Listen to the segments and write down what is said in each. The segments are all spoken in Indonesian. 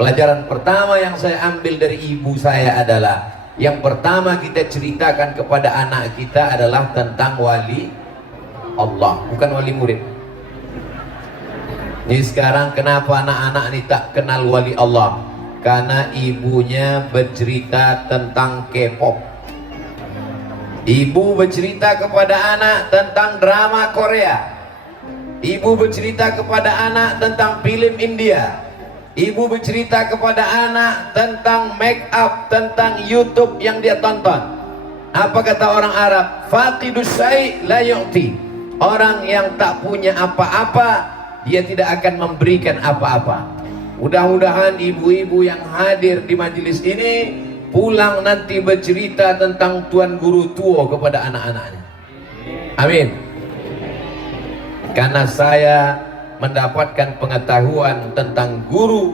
Pelajaran pertama yang saya ambil dari ibu saya adalah, yang pertama kita ceritakan kepada anak kita adalah tentang wali Allah, bukan wali murid. Ini sekarang kenapa anak-anak ini tak kenal wali Allah? Karena ibunya bercerita tentang K-pop. Ibu bercerita kepada anak tentang drama Korea. Ibu bercerita kepada anak tentang film India. Ibu bercerita kepada anak tentang make up, tentang YouTube yang dia tonton. Apa kata orang Arab? Faqidus syai' la yu'ti. Orang yang tak punya apa-apa, dia tidak akan memberikan apa-apa. Mudah-mudahan ibu-ibu yang hadir di majelis ini pulang nanti bercerita tentang Tuan Guru tua kepada anak-anaknya. Amin. Karena saya mendapatkan pengetahuan tentang guru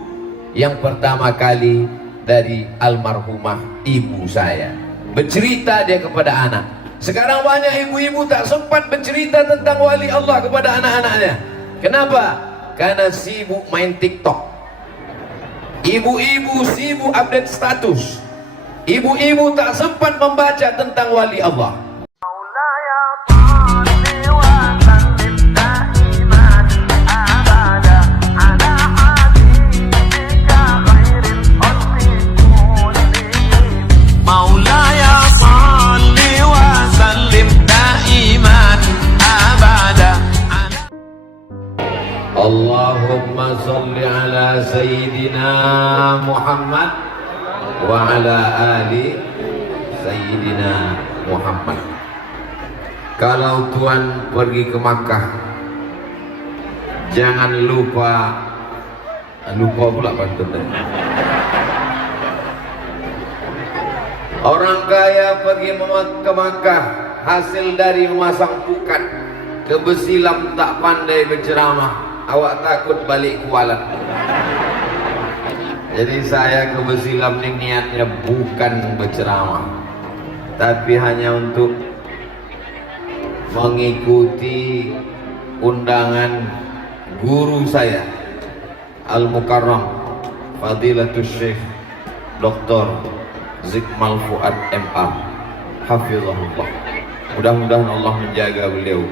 yang pertama kali dari almarhumah ibu saya. Bercerita dia kepada anak. Sekarang banyak ibu-ibu tak sempat bercerita tentang wali Allah kepada anak-anaknya. Kenapa? Karena sibuk main TikTok. Ibu-ibu sibuk update status. Ibu-ibu tak sempat membaca tentang wali Allah. Allahumma salli ala Sayyidina Muhammad wa ala ali Sayyidina Muhammad. Kalau Tuan pergi ke Makkah, jangan lupa pula pantun. Orang kaya pergi ke Makkah hasil dari memasang pukat, kebesilam tak pandai berceramah. Awak takut balik kualat. Jadi saya ke Besilam ini niatnya bukan berceramah, tapi hanya untuk mengikuti undangan guru saya Al-Mukarram Fadilatul Syekh Dr. Zikmal Fuad MA Hafizahullah. Mudah-mudahan Allah menjaga beliau.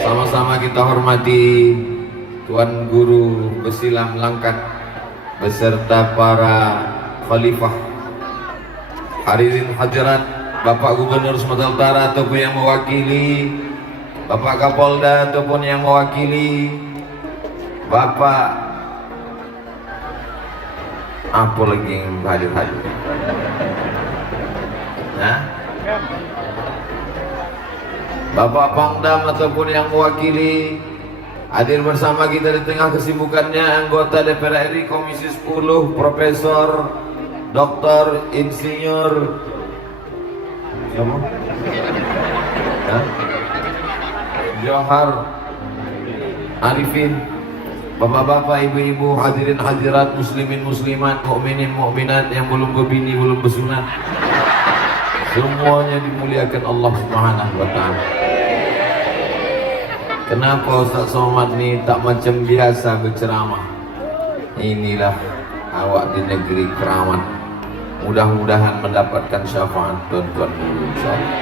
Sama-sama kita hormati Tuan Guru Besilam Langkat beserta para khalifah, hadirin hadirat, Bapak Gubernur Sumatera Utara ataupun yang mewakili, Bapak Kapolda ataupun yang mewakili, Bapak apa lagi yang hadir-hadir? Nah, Bapak Pangdam ataupun yang mewakili, hadir bersama kita di tengah kesibukannya anggota DPR RI Komisi 10 Profesor Dr. Insinyur siapa? Johar Arifin, bapak-bapak, ibu-ibu, hadirin hadirat, muslimin muslimat, mukminin mukminat yang belum berbini belum bersunat, semuanya dimuliakan Allah Subhanahu wa Ta'ala. Kenapa Ustaz Somad ni tak macam biasa berceramah? Inilah awak di negeri keramat. Mudah-mudahan mendapatkan syafaat tuan-tuan guru insyaallah.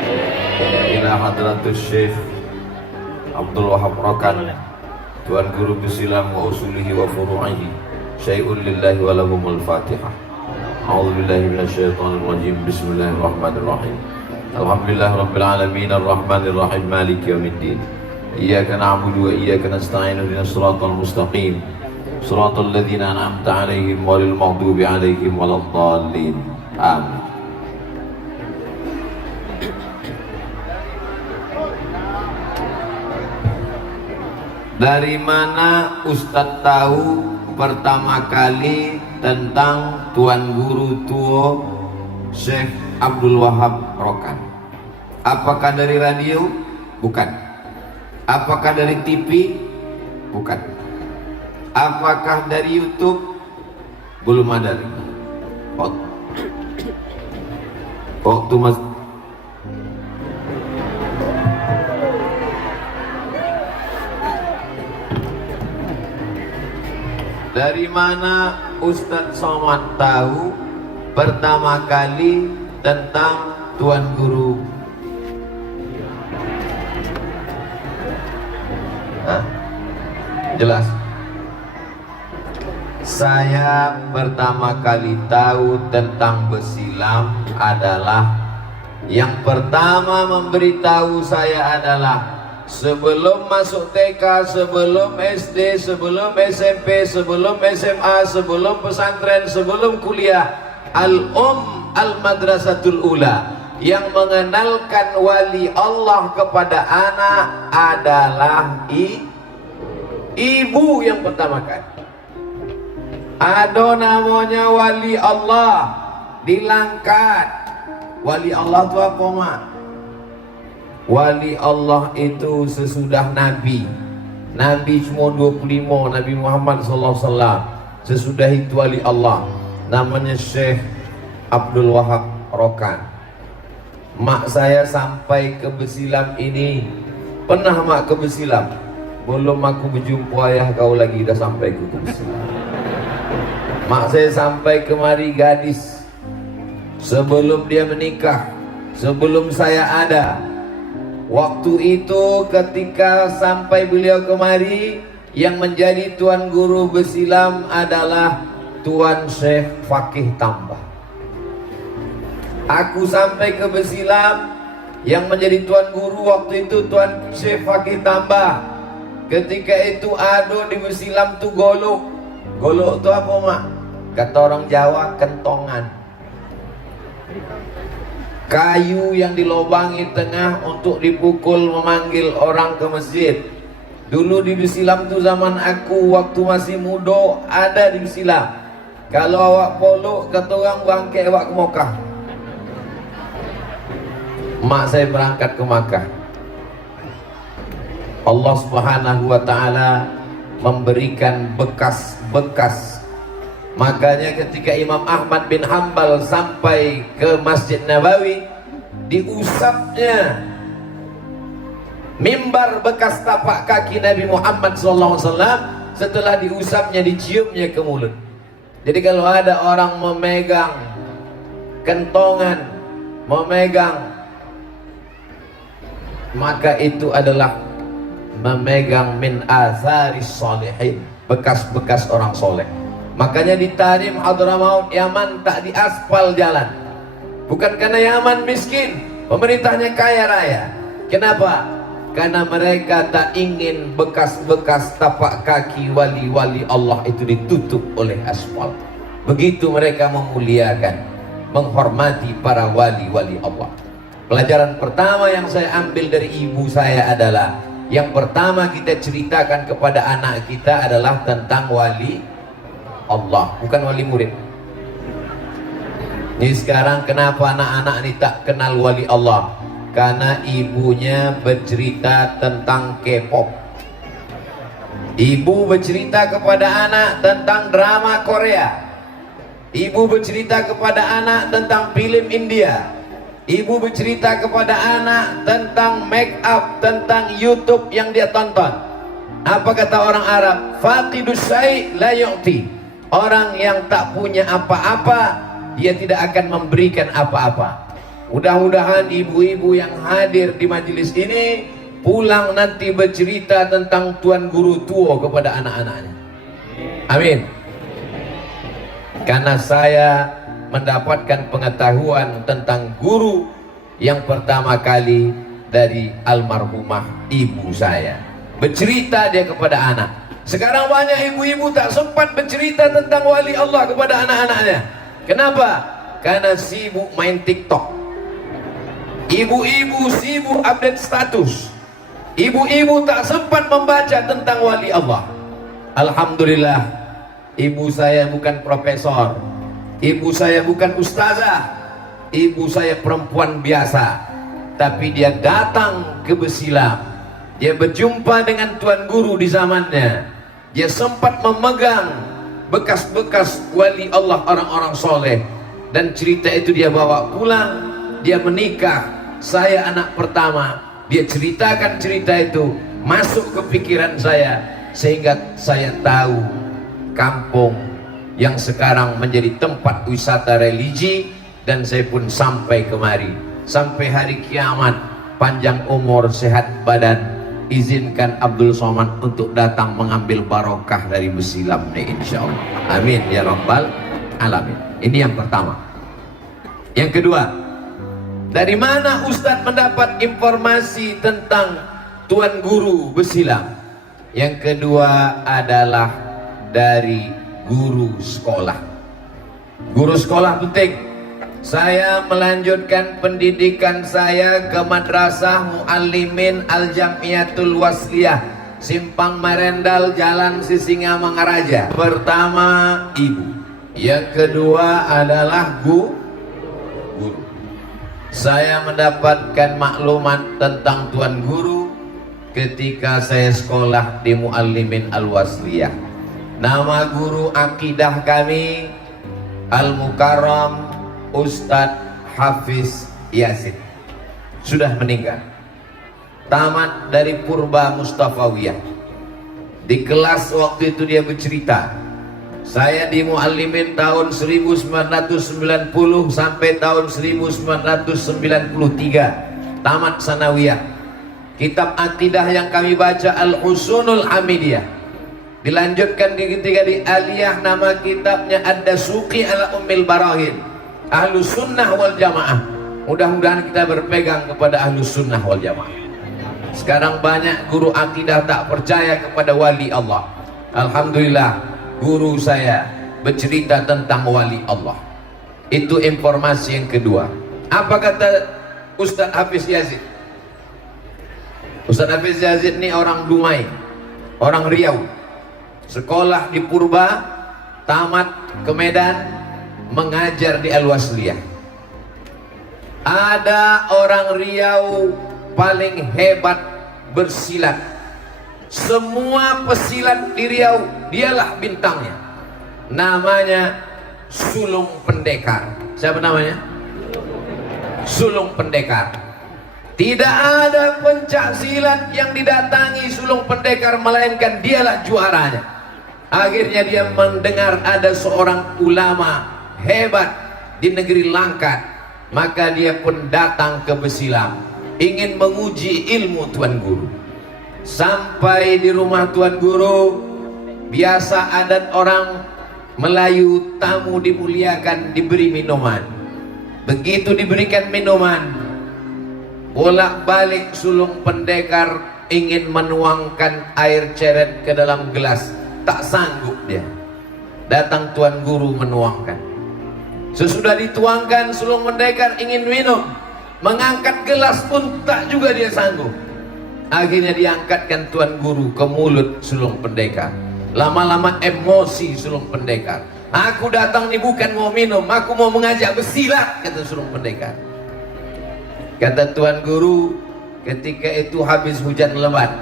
Ila hadratus Syekh Abdul Wahab Rokan, Tuan Guru Besilam wa usulihi wa furu'ihi, syai'un lillahi wa lahumul fatihah. A'udzubillahi minasyaitonir rajim. Bismillahirrahmanirrahim. Alhamdulillah rabbil alamin arrahmanir rahim maliki yaumiddin. Iyyaka na'budu wa iyyaka nasta'in ihdinas siratal mustaqim siratal ladzina an'amta 'alaihim ghairil maghdubi 'alaihim waladdallin. Amin. Dari mana Ustadz tahu pertama kali tentang Tuan Guru tua Syekh Abdul Wahab Rokan? Apakah dari radio? Bukan. Apakah dari TV? Bukan. Apakah dari YouTube? Belum ada. Waktu mas dari mana Ustadz Somad tahu pertama kali tentang Tuan Guru? Hah? Jelas. Saya pertama kali tahu tentang besilam adalah, yang pertama memberitahu saya adalah sebelum masuk TK, sebelum SD, sebelum SMP, sebelum SMA, sebelum pesantren, sebelum kuliah, al-madrasatul ula, yang mengenalkan wali Allah kepada anak adalah ibu yang pertama kali. Ada namanya wali Allah di Langkat. Wali Allah itu apa, Mak? Wali Allah itu sesudah Nabi. Nabi cuma 25, Nabi Muhammad SAW. Sesudah itu wali Allah, namanya Syekh Abdul Wahab Rokan. Mak saya sampai ke Besilam ini. Pernah mak ke Besilam? Belum aku berjumpa ayah kau lagi dah sampai ke Besilam. Mak saya sampai kemari gadis, sebelum dia menikah, sebelum saya ada. Waktu itu ketika sampai beliau kemari, yang menjadi Tuan Guru Besilam adalah Tuan Syekh Fakih Tambah. Aku sampai ke Besilam, yang menjadi Tuan Guru waktu itu Tuan Syekh Fakih Tambah. Ketika itu ada di Besilam tuh golok. Golok itu apa, Mak? Kata orang Jawa, kentongan. Kayu yang dilobangi tengah untuk dipukul memanggil orang ke masjid. Dulu di Besilam tuh zaman aku waktu masih muda ada di Besilam. Kalau awak polok kata orang bangkit awak ke Mekah. Mak saya berangkat ke Makkah. Allah Subhanahu wa taala memberikan bekas-bekas. Makanya ketika Imam Ahmad bin Hanbal sampai ke Masjid Nabawi, diusapnya mimbar bekas tapak kaki Nabi Muhammad SAW. Setelah diusapnya, diciumnya ke mulut. Jadi kalau ada orang memegang kentongan, memegang, maka itu adalah memegang min atharis sholihin, bekas-bekas orang soleh. Makanya di Tarim Hadramaut Yaman tak diaspal jalan, bukan karena Yaman miskin, pemerintahnya kaya raya. Kenapa? Karena mereka tak ingin bekas-bekas tapak kaki wali-wali Allah itu ditutup oleh aspal. Begitu mereka memuliakan, menghormati para wali-wali Allah. Pelajaran pertama yang saya ambil dari ibu saya adalah, yang pertama kita ceritakan kepada anak kita adalah tentang wali Allah, bukan wali murid. Ini sekarang kenapa anak-anak ini tak kenal wali Allah? Karena ibunya bercerita tentang K-pop. Ibu bercerita kepada anak tentang drama Korea. Ibu bercerita kepada anak tentang film India. Ibu bercerita kepada anak tentang make up, tentang YouTube yang dia tonton. Apa kata orang Arab? Faqidus syai' la yu'ti. Orang yang tak punya apa-apa, dia tidak akan memberikan apa-apa. Mudah-mudahan ibu-ibu yang hadir di majelis ini pulang nanti bercerita tentang Tuan Guru tua kepada anak-anaknya. Amin. Karena saya mendapatkan pengetahuan tentang guru yang pertama kali dari almarhumah ibu saya. Bercerita dia kepada anak. Sekarang banyak ibu-ibu tak sempat bercerita tentang wali Allah kepada anak-anaknya. Kenapa? Karena sibuk main TikTok. Ibu-ibu sibuk update status. Ibu-ibu tak sempat membaca tentang wali Allah. Alhamdulillah, ibu saya bukan profesor, ibu saya bukan ustazah, ibu saya perempuan biasa. Tapi dia datang ke Besilam, dia berjumpa dengan Tuan Guru di zamannya. Dia sempat memegang bekas-bekas wali Allah, orang-orang soleh. Dan cerita itu dia bawa pulang. Dia menikah, saya anak pertama. Dia ceritakan cerita itu, masuk ke pikiran saya, sehingga saya tahu kampung yang sekarang menjadi tempat wisata religi, dan saya pun sampai kemari sampai hari kiamat. Panjang umur, sehat badan, izinkan Abdul Somad untuk datang mengambil barokah dari Besilam nih, insya Allah. Amin ya rabbal alamin. Ini yang pertama. Yang kedua, dari mana Ustadz mendapat informasi tentang Tuan Guru Besilam? Yang kedua adalah dari guru sekolah. Guru sekolah penting. Saya melanjutkan pendidikan saya ke Madrasah Muallimin Al-Jamiatul Wasliyah, Simpang Marendal, Jalan Sisinga, Mangaraja. Pertama, ibu. Yang kedua adalah guru. Saya mendapatkan maklumat tentang Tuan Guru ketika saya sekolah di Muallimin Al-Wasliyah. Nama guru akidah kami Al-Mukarram Ustadz Hafiz Yazid, sudah meninggal. Tamat dari Purba Mustafawiyah. Di kelas waktu itu dia bercerita, saya di Muallimin tahun 1990 sampai tahun 1993, tamat sanawiyah. Kitab akidah yang kami baca Al-Husunul Hamidiyah. Dilanjutkan ketika di Aliyah, nama kitabnya Ad-Dasuqi ala Ummil Barahin, Ahlus Sunnah wal Jamaah. Mudah-mudahan kita berpegang kepada Ahlus Sunnah wal Jamaah. Sekarang banyak guru akidah tak percaya kepada wali Allah. Alhamdulillah, guru saya bercerita tentang wali Allah. Itu informasi yang kedua. Apa kata Ustadz Hafiz Yazid? Ustadz Hafiz Yazid ini orang Dumai, orang Riau. Sekolah di Purba, tamat ke Medan, mengajar di Al-Wasliyah. Ada orang Riau paling hebat bersilat. Semua pesilat di Riau, dialah bintangnya. Namanya Sulung Pendekar. Siapa namanya? Sulung Pendekar. Tidak ada pencak silat yang didatangi Sulung Pendekar melainkan dialah juaranya. Akhirnya dia mendengar ada seorang ulama hebat di negeri Langkat, maka dia pun datang ke Besilam ingin menguji ilmu Tuan Guru. Sampai di rumah Tuan Guru, biasa adat orang Melayu, tamu dimuliakan, diberi minuman. Begitu diberikan minuman, bolak-balik Sulung Pendekar ingin menuangkan air ceret ke dalam gelas, tak sanggup dia. Datang Tuan Guru menuangkan. Sesudah dituangkan, Sulung Pendekar ingin minum, mengangkat gelas pun tak juga dia sanggup. Akhirnya diangkatkan Tuan Guru ke mulut Sulung Pendekar. Lama-lama emosi Sulung Pendekar. Aku datang ini bukan mau minum, aku mau mengajak bersilat, kata Sulung Pendekar. Kata Tuan Guru, ketika itu habis hujan lebat,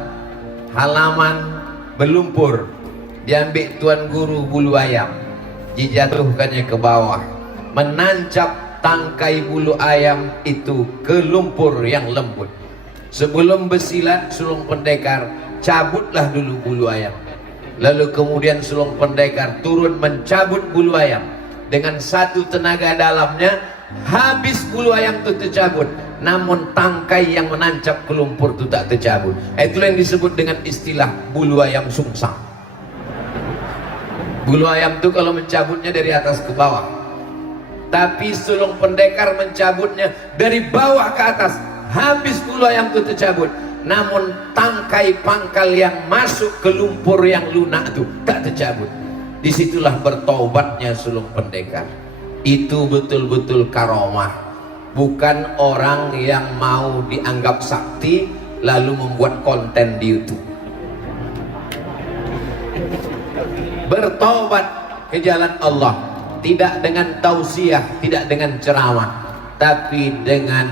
halaman berlumpur. Diambil Tuan Guru bulu ayam, dijatuhkannya ke bawah, menancap tangkai bulu ayam itu ke lumpur yang lembut. Sebelum bersilat, Sulung Pendekar cabutlah dulu bulu ayam. Lalu kemudian Sulung Pendekar turun mencabut bulu ayam. Dengan satu tenaga dalamnya, habis bulu ayam itu tercabut, namun tangkai yang menancap ke lumpur itu tak tercabut. Itulah yang disebut dengan istilah bulu ayam sungsang. Bulu ayam itu kalau mencabutnya dari atas ke bawah, tapi Sulung Pendekar mencabutnya dari bawah ke atas. Habis bulu ayam itu tercabut, namun tangkai pangkal yang masuk ke lumpur yang lunak itu tak tercabut. Disitulah bertobatnya Sulung Pendekar. Itu betul-betul karomah, bukan orang yang mau dianggap sakti lalu membuat konten di YouTube. Bertobat ke jalan Allah, tidak dengan tausiah, tidak dengan ceramah, tapi dengan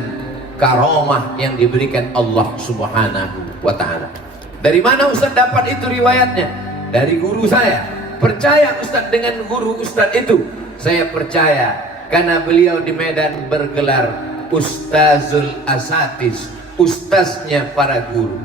karomah yang diberikan Allah Subhanahu wa ta'ala. Dari mana Ustaz dapat itu riwayatnya? Dari guru saya. Percaya Ustaz dengan guru Ustaz itu? Saya percaya, karena beliau di Medan bergelar Ustazul Asatiz, ustaznya para guru.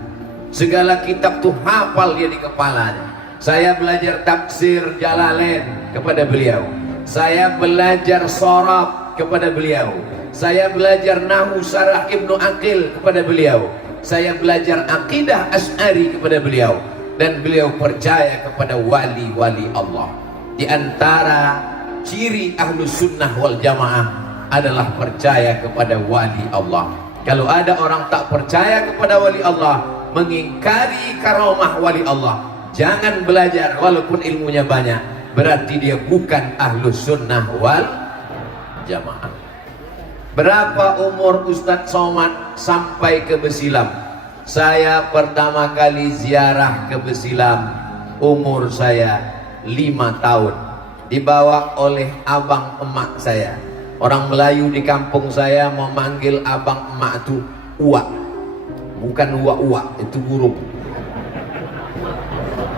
Segala kitab tuh hafal dia di kepalanya. Saya belajar tafsir Jalalain kepada beliau. Saya belajar sorab kepada beliau. Saya belajar Nahu Syarah Ibnu Aqil kepada beliau. Saya belajar akidah Asy'ari kepada beliau. Dan beliau percaya kepada wali-wali Allah. Di antara ciri Ahlus Sunnah wal Jamaah adalah percaya kepada wali Allah. Kalau ada orang tak percaya kepada wali Allah, mengingkari karamah wali Allah, jangan belajar walaupun ilmunya banyak, berarti dia bukan Ahlus Sunnah wal Jamaah. Berapa umur Ustadz Somad sampai ke Besilam? Saya pertama kali ziarah ke Besilam umur saya 5 tahun, dibawa oleh abang emak saya. Orang Melayu di kampung saya memanggil abang emak itu uak, bukan uak-uak, itu burung.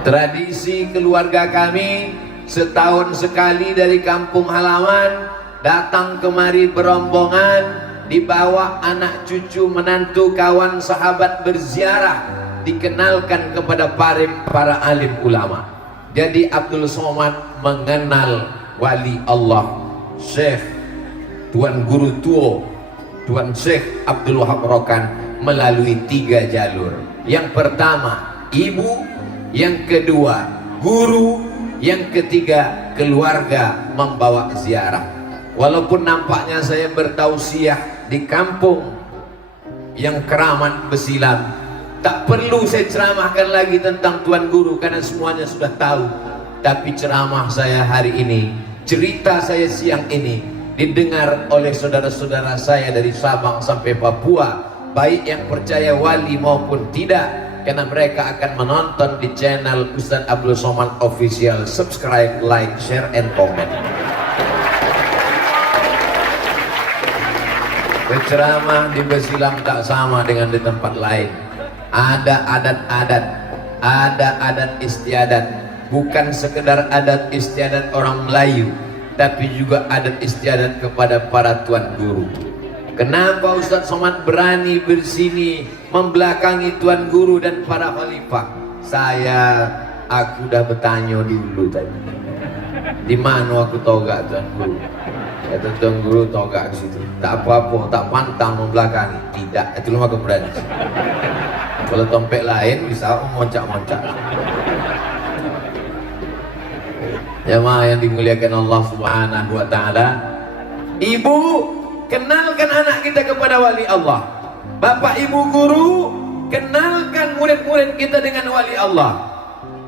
Tradisi keluarga kami setahun sekali dari kampung halaman datang kemari berombongan, dibawa anak cucu menantu kawan sahabat berziarah, dikenalkan kepada para alim ulama. Jadi Abdul Somad mengenal wali Allah Syekh Tuan Guru Tuo, Tuan Syekh Abdul Wahab Rokan, melalui 3 jalur. Yang pertama ibu, yang kedua guru, yang ketiga keluarga membawa ziarah. Walaupun nampaknya saya bertausiah di kampung yang keramat Besilam, tak perlu saya ceramahkan lagi tentang Tuan Guru karena semuanya sudah tahu. Tapi ceramah saya hari ini, cerita saya siang ini didengar oleh saudara-saudara saya dari Sabang sampai Papua, baik yang percaya wali maupun tidak, karena mereka akan menonton di channel Ustadz Abdul Somad Official. Subscribe, like, share, and comment. Berceramah di Besilam tak sama dengan di tempat lain. Ada adat-adat, ada adat istiadat, bukan sekedar adat istiadat orang Melayu, tapi juga adat istiadat kepada para tuan guru. Kenapa Ustadz Somad berani bersini membelakangi tuan guru dan para khalifah? Aku udah bertanya dulu tadi, di mana aku togak tuan guru? Kata tuan guru togak ke situ. Tak apa-apa, tak pantang membelakangi. Tidak, itu lumah keberani. Kalau tompek lain bisa moncak-moncak. Jamaah yang dimuliakan Allah Subhanahu wa taala, ibu, kenalkan anak kita kepada wali Allah. Bapak ibu guru, kenalkan murid-murid kita dengan wali Allah.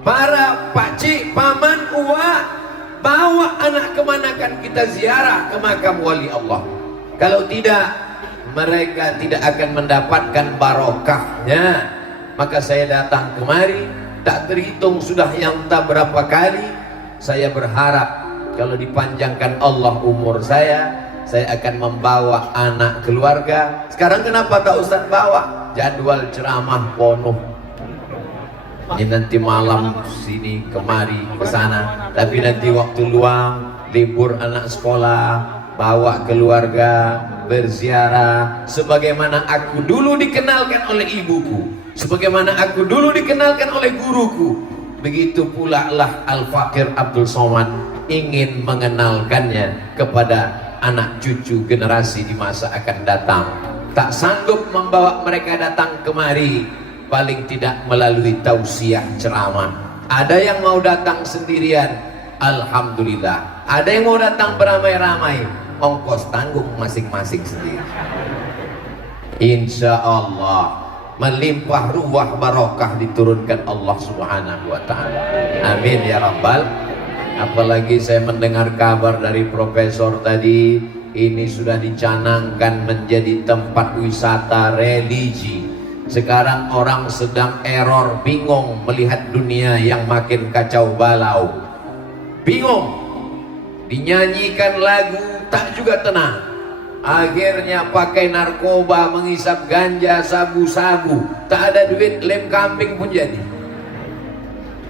Para pakcik, paman, uwa, bawa anak kemanakan kita ziarah ke makam wali Allah. Kalau tidak, mereka tidak akan mendapatkan barokahnya. Maka saya datang kemari, tak terhitung sudah yang tak berapa kali. Saya berharap kalau dipanjangkan Allah umur saya akan membawa anak keluarga. Sekarang kenapa tak Ustaz bawa? Jadwal ceramah penuh. Ini nanti malam sini kemari ke sana, tapi nanti waktu luang, libur anak sekolah, bawa keluarga berziarah. Sebagaimana aku dulu dikenalkan oleh ibuku, sebagaimana aku dulu dikenalkan oleh guruku, begitu pula lah Al-Fakir Abdul Somad ingin mengenalkannya kepada anak cucu generasi di masa akan datang. Tak sanggup membawa mereka datang kemari, paling tidak melalui tausiah ceramah. Ada yang mau datang sendirian, alhamdulillah. Ada yang mau datang beramai-ramai, ongkos tanggung masing-masing sendiri. Insya Allah melimpah ruah barokah diturunkan Allah Subhanahu wa taala. Amin ya rabbal. Apalagi saya mendengar kabar dari profesor tadi, ini sudah dicanangkan menjadi tempat wisata religi. Sekarang orang sedang error, bingung melihat dunia yang makin kacau balau. Bingung, dinyanyikan lagu tak juga tenang. Akhirnya pakai narkoba, menghisap ganja, sabu-sabu, tak ada duit, lem kambing pun jadi.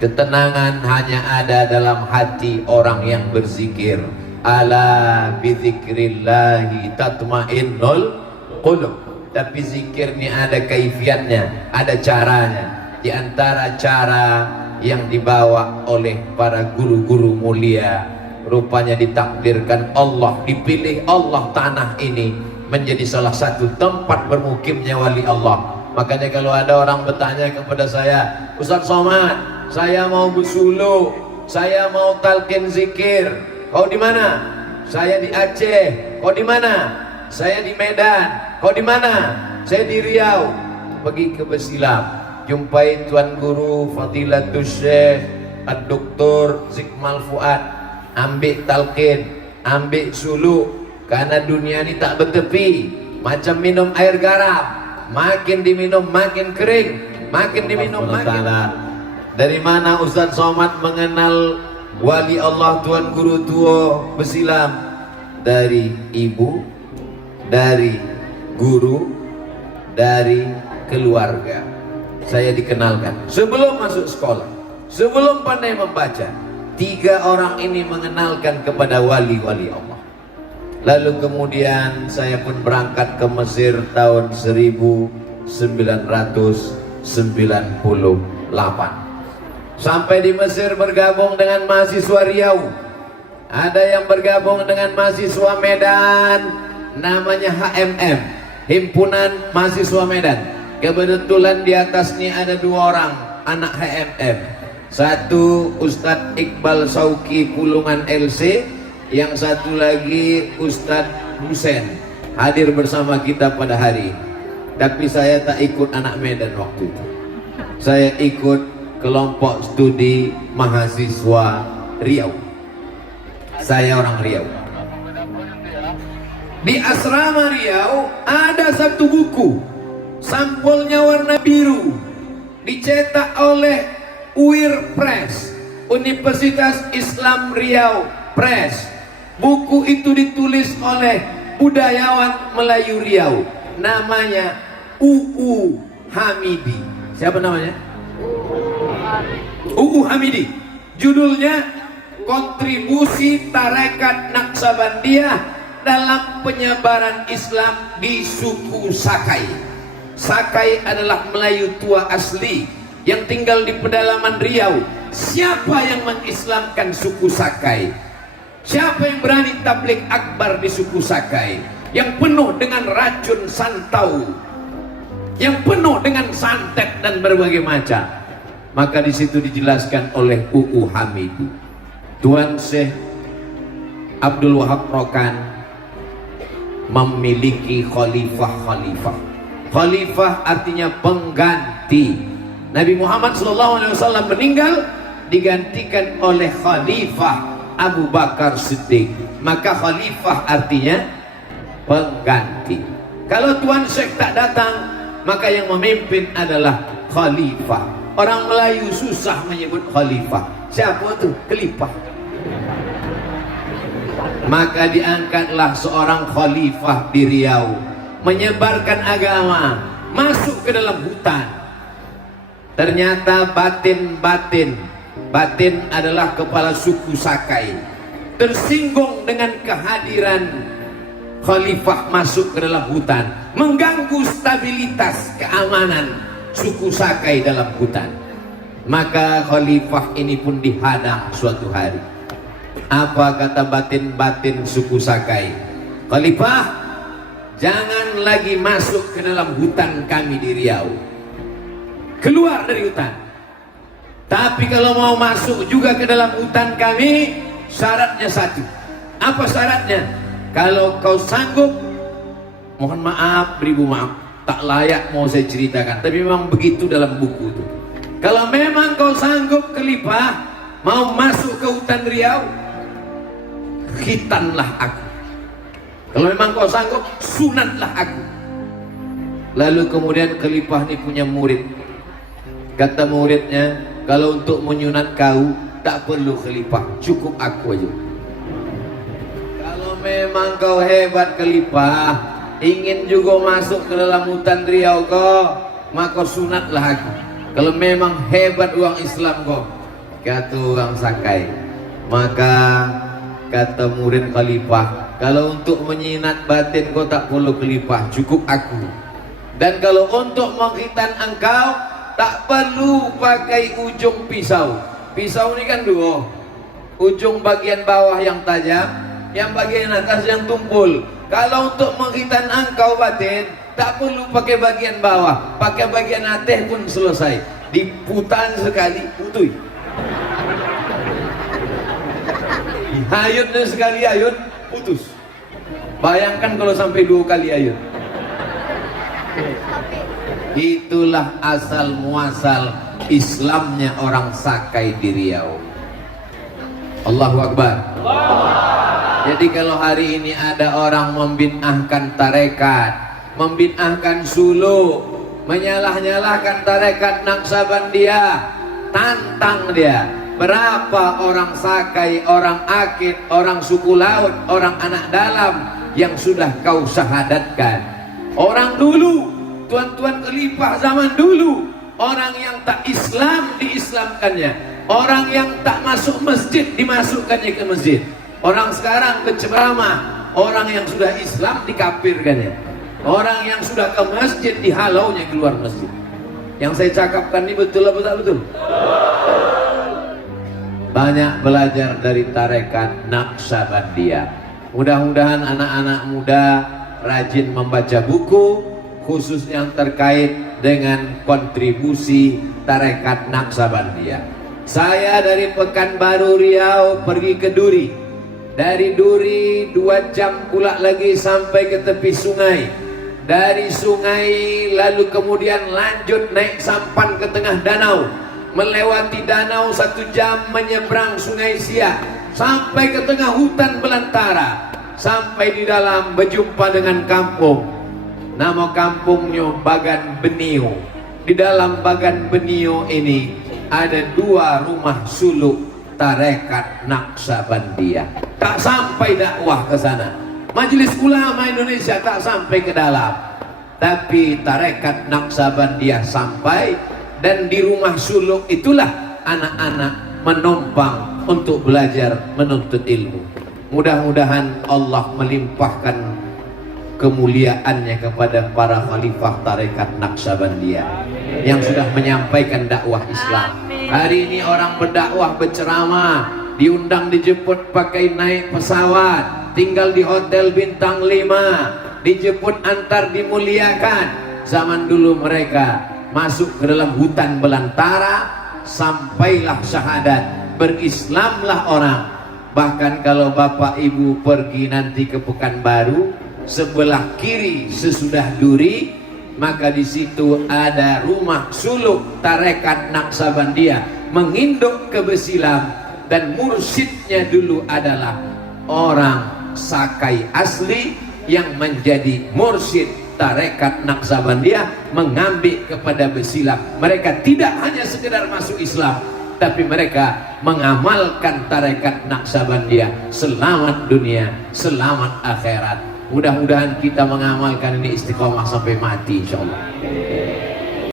Ketenangan hanya ada dalam hati orang yang berzikir. Ala bizikrillahi tatmainnul qulub. Tapi zikir ini ada kaifiatnya, ada caranya. Di antara cara yang dibawa oleh para guru-guru mulia. Rupanya ditakdirkan Allah, dipilih Allah tanah ini menjadi salah satu tempat bermukimnya wali Allah. Makanya kalau ada orang bertanya kepada saya, Ustaz Somad, saya mau bersulu, saya mau talqin zikir, kau di mana? Saya di Aceh. Kau di mana? Saya di Medan. Kau di mana? Saya di Riau. Pergi ke Besilam, jumpai Tuan Guru Fadilatul Syekh Ad-Doktor Zikmal Fuad, ambil talqin, ambil sulu, karena dunia ini tak bertepi, macam minum air garam, makin diminum makin kering, makin diminum makin. Dari mana Ustaz Somad mengenal wali Allah Tuan Guru tua Besilam? Dari ibu, dari guru, dari keluarga. Saya dikenalkan sebelum masuk sekolah, sebelum pandai membaca. 3 orang ini mengenalkan kepada wali-wali Allah. Lalu kemudian saya pun berangkat ke Mesir tahun 1998. Sampai di Mesir bergabung dengan mahasiswa Riau. Ada yang bergabung dengan mahasiswa Medan, namanya HMM, Himpunan Mahasiswa Medan. Kebetulan di atas ini ada 2 orang anak HMM. Satu Ustadz Iqbal Sauki Pulungan LC, yang satu lagi Ustadz Husen hadir bersama kita pada hari ini. Tapi saya tak ikut anak Medan waktu itu. Saya ikut kelompok studi mahasiswa Riau. Saya orang Riau. Di asrama Riau ada satu buku, sampulnya warna biru, dicetak oleh UIR Press, Universitas Islam Riau Press. Buku itu ditulis oleh budayawan Melayu Riau, namanya UU Hamidi. Siapa namanya? UU Hamidi. Judulnya Kontribusi Tarekat Naksabandiyah dalam Penyebaran Islam di Suku Sakai. Sakai adalah Melayu tua asli yang tinggal di pedalaman Riau. Siapa yang mengislamkan suku Sakai? Siapa yang berani tabligh akbar di suku Sakai yang penuh dengan racun santau, yang penuh dengan santet dan berbagai macam? Maka di situ dijelaskan oleh UU Hamidi. Tuan Syekh Abdul Wahab Rokan memiliki khalifah-khalifah. Khalifah artinya pengganti. Nabi Muhammad SAW meninggal, digantikan oleh Khalifah Abu Bakar Siddiq. Maka khalifah artinya pengganti. Kalau Tuan Syekh tak datang, maka yang memimpin adalah khalifah. Orang Melayu susah menyebut khalifah. Siapa tu? Kelipah. Maka diangkatlah seorang khalifah di Riau, menyebarkan agama, masuk ke dalam hutan. Ternyata batin adalah kepala suku Sakai, tersinggung dengan kehadiran khalifah masuk ke dalam hutan, mengganggu stabilitas keamanan suku Sakai dalam hutan. Maka khalifah ini pun dihadang suatu hari. Apa kata batin suku Sakai? Khalifah, jangan lagi masuk ke dalam hutan kami di Riau. Keluar dari hutan. Tapi kalau mau masuk juga ke dalam hutan kami, syaratnya satu. Apa syaratnya? Kalau kau sanggup, mohon maaf, beribu maaf, tak layak mau saya ceritakan, tapi memang begitu dalam buku itu. Kalau memang kau sanggup, Khalifah, mau masuk ke hutan Riau, khitanlah aku. Kalau memang kau sanggup, sunatlah aku. Lalu kemudian Khalifah ini punya murid. Kata muridnya, kalau untuk menyunat kau, tak perlu Khalifah, cukup aku aja. Kalau memang kau hebat Khalifah, ingin juga masuk ke dalam hutan Riau kau, maka sunatlah aku. Kalau memang hebat uang Islam kau, kata orang Sakai. Maka kata murid Khalifah, kalau untuk menyinat batin kau tak perlu Khalifah, cukup aku. Dan kalau untuk mengkhitan engkau, tak perlu pakai ujung pisau. Pisau ini kan dua, ujung bagian bawah yang tajam, yang bagian atas yang tumpul. Kalau untuk menghitan engkau batin, tak perlu pakai bagian bawah, pakai bagian atas pun selesai. Diputar sekali, putui. Ayun sekali ayun, putus. Bayangkan kalau sampai 2 kali ayun. Itulah asal muasal Islamnya orang Sakai di Riau. Allahu Akbar. Jadi kalau hari ini ada orang membid'ahkan tarekat, membid'ahkan suluk, menyalah-nyalahkan tarekat Naqsabandiyah, tantang dia. Berapa orang Sakai, orang Akid, orang suku laut, orang anak dalam yang sudah kau syahadatkan? Orang dulu, tuan-tuan khalifah zaman dulu, orang yang tak Islam diislamkannya, orang yang tak masuk masjid dimasukkannya ke masjid. Orang sekarang berceramah, orang yang sudah Islam dikafirkannya, orang yang sudah ke masjid dihalaunya keluar masjid. Yang saya cakapkan ini betul atau betul? Banyak belajar dari tarekat Naqsabandiyah. Mudah-mudahan anak-anak muda rajin membaca buku khusus yang terkait dengan kontribusi tarekat Naqsabandiyah. Saya dari Pekanbaru Riau pergi ke Duri. Dari Duri 2 jam pula lagi sampai ke tepi sungai. Dari sungai lalu kemudian lanjut naik sampan ke tengah danau. Melewati danau 1 jam menyeberang sungai Siak sampai ke tengah hutan belantara. Sampai di dalam berjumpa dengan kampung. Nama kampungnya Bagan Benio. Di dalam Bagan Benio ini ada 2 rumah suluk tarekat Naqsabandiyah. Tak sampai dakwah ke sana. Majelis Ulama Indonesia tak sampai ke dalam. Tapi tarekat Naqsabandiyah sampai. Dan di rumah suluk itulah anak-anak menumpang untuk belajar menuntut ilmu. Mudah-mudahan Allah melimpahkan kemuliaannya kepada para khalifah tarekat Naqsabandiyah yang sudah menyampaikan dakwah Islam. Hari ini orang berdakwah, berceramah, diundang dijemput pakai naik pesawat, tinggal di hotel bintang 5, dijemput antar dimuliakan. Zaman dulu mereka masuk ke dalam hutan belantara, sampailah syahadat, berislamlah orang. Bahkan kalau bapak ibu pergi nanti ke Pekanbaru, sebelah kiri sesudah Duri, maka di situ ada rumah suluk tarekat Naqsabandiyah menginduk ke Besilam, dan mursyidnya dulu adalah orang Sakai asli yang menjadi mursyid tarekat Naqsabandiyah, mengambil kepada Besilam. Mereka tidak hanya sekedar masuk Islam, tapi mereka mengamalkan tarekat Naqsabandiyah. Selamat dunia, selamat akhirat. Mudah-mudahan kita mengamalkan ini istiqomah sampai mati insyaallah.